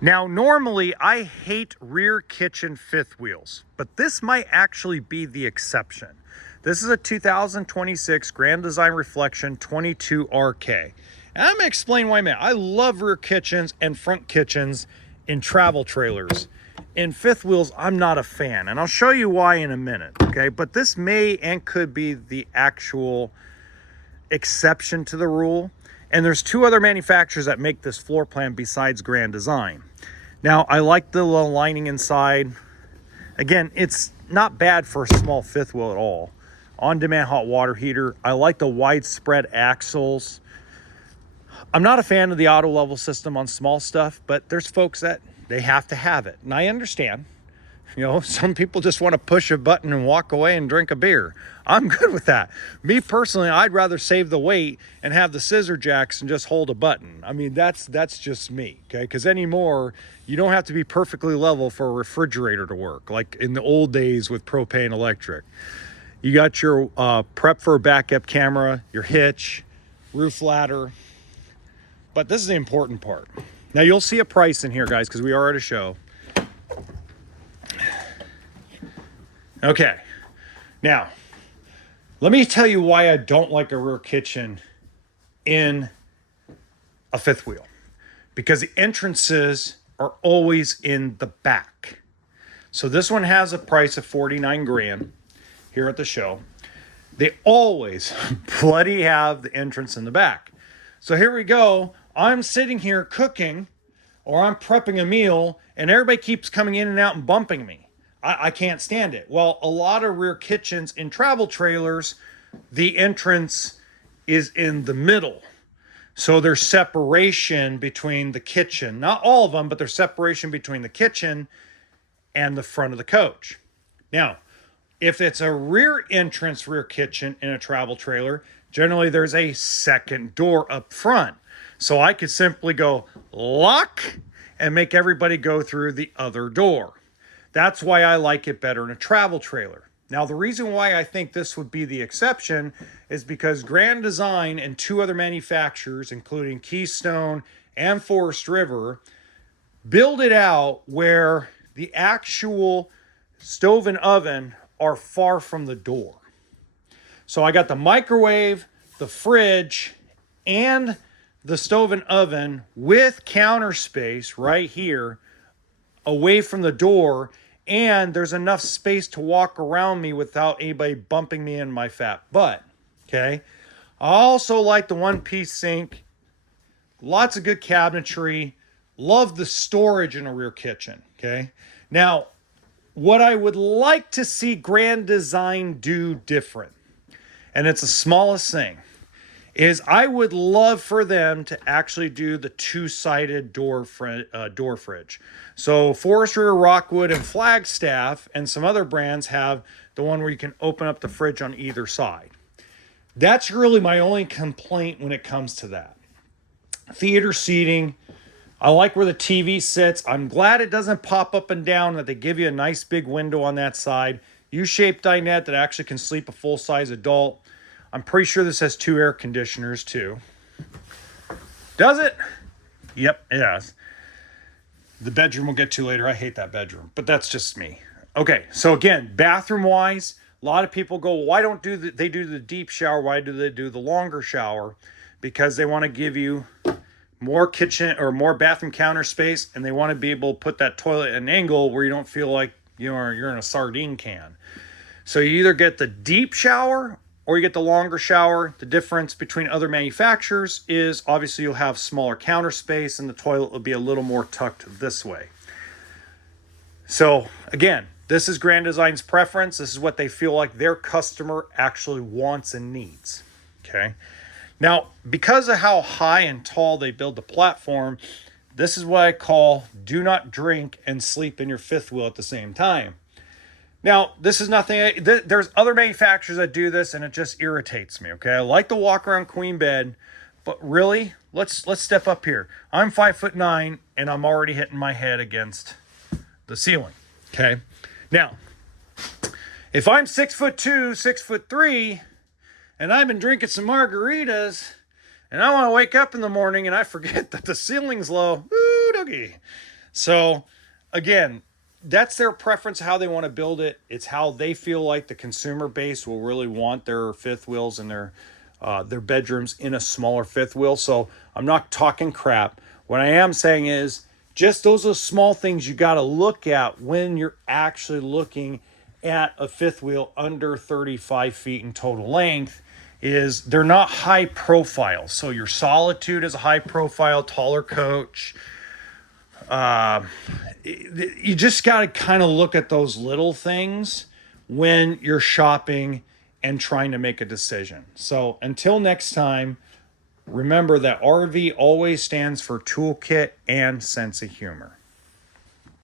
Now, normally I hate rear kitchen fifth wheels, but this might actually be the exception. This is a 2026 Grand Design Reflection 22RK. And I'm gonna explain why, man. I love rear kitchens and front kitchens in travel trailers. In fifth wheels, I'm not a fan, and I'll show you why in a minute, okay? But this may and could be the actual exception to the rule. And there's two other manufacturers that make this floor plan besides Grand Design. Now, I like the little lining inside. Again, it's not bad for a small fifth wheel at all. On-demand hot water heater. I like the widespread axles. I'm not a fan of the auto level system on small stuff, but there's folks that they have to have it. And I understand. You know, some people just want to push a button and walk away and drink a beer. I'm good with that. Me personally, I'd rather save the weight and have the scissor jacks and just hold a button. I mean, that's just me, okay? Because anymore, you don't have to be perfectly level for a refrigerator to work, like in the old days with propane electric. You got your prep for a backup camera, your hitch, roof ladder. But this is the important part. Now, you'll see a price in here, guys, because we are at a show. Okay, now, let me tell you why I don't like a rear kitchen in a fifth wheel. Because the entrances are always in the back. So this one has a price of 49 grand here at the show. They always bloody have the entrance in the back. So here we go. I'm sitting here cooking or I'm prepping a meal and everybody keeps coming in and out and bumping me. I can't stand it. Well, a lot of rear kitchens in travel trailers, the entrance is in the middle. So there's separation between the kitchen. Not all of them, but there's separation between the kitchen and the front of the coach. Now, if it's a rear entrance rear kitchen in a travel trailer, generally there's a second door up front. So I could simply go lock and make everybody go through the other door. That's why I like it better in a travel trailer. Now, the reason why I think this would be the exception is because Grand Design and two other manufacturers, including Keystone and Forest River, build it out where the actual stove and oven are far from the door. So I got the microwave, the fridge, and the stove and oven with counter space right here away from the door, and there's enough space to walk around me without anybody bumping me in my fat butt, okay? I also like the one-piece sink, lots of good cabinetry, love the storage in a rear kitchen, okay? Now, what I would like to see Grand Design do different, and it's the smallest thing, is I would love for them to actually do the two-sided door fridge. So Forest River, Rockwood, and Flagstaff, and some other brands have the one where you can open up the fridge on either side. That's really my only complaint when it comes to that. Theater seating, I like where the TV sits. I'm glad it doesn't pop up and down, that they give you a nice big window on that side. U-shaped dinette that actually can sleep a full-size adult. I'm pretty sure this has two air conditioners too. Does it? Yep, it does. The bedroom we'll get to later. I hate that bedroom, but that's just me. Okay, so again, bathroom-wise, a lot of people go, why don't they do the deep shower? Why do they do the longer shower? Because they want to give you more kitchen or more bathroom counter space, and they want to be able to put that toilet at an angle where you don't feel like you're in a sardine can. So you either get the deep shower or you get the longer shower. The difference between other manufacturers is obviously you'll have smaller counter space and the toilet will be a little more tucked this way. So again, this is Grand Design's preference. This is what they feel like their customer actually wants and needs. Okay. Now, because of how high and tall they build the platform, this is what I call do not drink and sleep in your fifth wheel at the same time. Now, this is nothing. There's other manufacturers that do this, and it just irritates me. Okay, I like the walk around queen bed, but really, let's step up here. I'm 5'9", and I'm already hitting my head against the ceiling. Okay, now, if I'm 6'2", 6'3", and I've been drinking some margaritas, and I want to wake up in the morning and I forget that the ceiling's low, ooh, doggy. So again, that's their preference, how they want to build it. It's how they feel like the consumer base will really want their fifth wheels and their bedrooms in a smaller fifth wheel. So I'm not talking crap. What I am saying is just those are small things you got to look at when you're actually looking at a fifth wheel under 35 feet in total length. Is they're not high profile. So your Solitude is a high profile, taller coach. You just got to kind of look at those little things when you're shopping and trying to make a decision. So until next time, remember that RV always stands for toolkit and sense of humor.